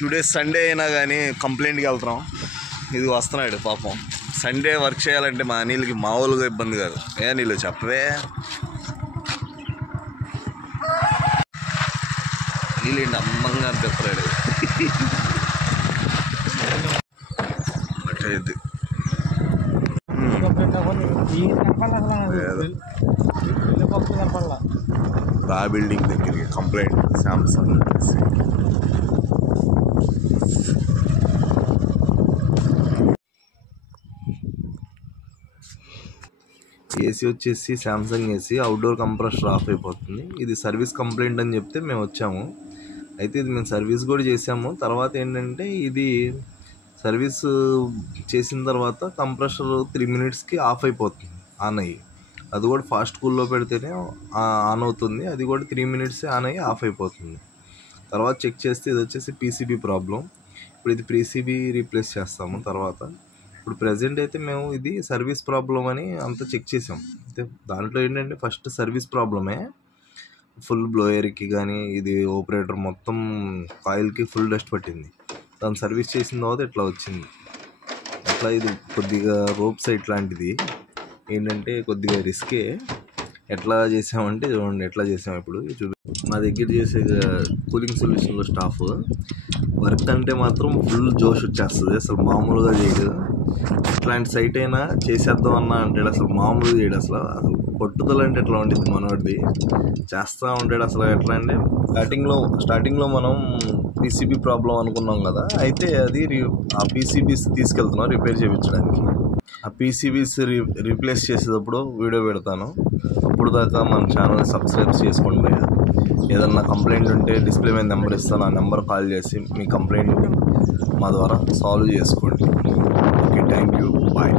Today Sunday అయినా కానీ కంప్లైంట్కి వెళ్తున్నాం. ఇది వస్తున్నాడు పాపం. సండే వర్క్ చేయాలంటే మా అనిల్కి మామూలుగా ఇబ్బంది కాదు. ఏ అనిల్ చెప్పవే, అనిల్ అమ్మంగా తిప్పరాడు. అట్టయిద్ది రా బిల్డింగ్ దగ్గరికి కంప్లైంట్ శాంసంగ్ ఏసీ వచ్చేసి Samsung AC outdoor compressor of అయిపోతుంది. ఇది సర్వీస్ కంప్లైంట్ అని చెప్తే మేము వచ్చాము. అయితే ఇది మేము సర్వీస్ కూడా చేసాము. తర్వాత ఏంటంటే ఇది సర్వీస్ చేసిన తర్వాత కంప్రెషర్ 3 minutesకి ఆఫ్ అయిపోతుంది, ఆన్ అయ్యి. అది కూడా ఫాస్ట్ కూల్లో పెడితేనే ఆన్ అవుతుంది. అది కూడా 3 minutes ఆన్ అయ్యి ఆఫ్ అయిపోతుంది. తర్వాత చెక్ చేస్తే ఇది వచ్చేసి పీసీబీ ప్రాబ్లం. ఇప్పుడు ఇది పీసీబీ రీప్లేస్ చేస్తాము. తర్వాత ఇప్పుడు ప్రజెంట్ అయితే మేము ఇది సర్వీస్ ప్రాబ్లం అని అంతా చెక్ చేసాం. అయితే దాంట్లో ఏంటంటే ఫస్ట్ సర్వీస్ ప్రాబ్లమే. ఫుల్ బ్లోయర్కి కానీ ఇది ఆపరేటర్ మొత్తం కాయిల్కి ఫుల్ డస్ట్ పట్టింది. దాన్ని సర్వీస్ చేసిన తర్వాత ఇట్లా వచ్చింది. అట్లా ఇది కొద్దిగా రోప్ సైట్ లాంటిది ఏంటంటే కొద్దిగా రిస్కే. ఎట్లా చేసామంటే చూడండి ఎట్లా చేసాము. ఇప్పుడు మా దగ్గర చేసే కూలింగ్ సొల్యూషన్లో స్టాఫ్ వర్క్ అంటే మాత్రం ఫుల్ జోష్ వచ్చేస్తుంది. అసలు మామూలుగా చేయడు. ఇట్లాంటి సైట్ అయినా చేసేద్దాం అన్నా అంటాడు. అసలు మామూలుగా చేయడు. అసలు పట్టుదల అంటే ఎట్లా ఉంటుంది మనోడిది. చేస్తూ ఉంటాడు. అసలు ఎట్లా అంటే స్టార్టింగ్లో మనం పీసీబీ ప్రాబ్లం అనుకున్నాం కదా. అయితే అది ఆ పీసీబీస్ తీసుకెళ్తున్నాం రిపేర్ చేయించడానికి. ఆ పీసీబీస్ రీప్లేస్ చేసేటప్పుడు వీడియో పెడతాను. అప్పుడు దాకా మన ఛానల్ సబ్స్క్రైబ్ చేసుకోండి భయ్యా. ఏదన్నా కంప్లైంట్ ఉంటే డిస్ప్లే మీద నెంబర్ ఇస్తాను. ఆ నెంబర్ కాల్ చేసి మీ కంప్లైంట్ మా ద్వారా సాల్వ్ చేసుకోండి. Okay, thank you, bye.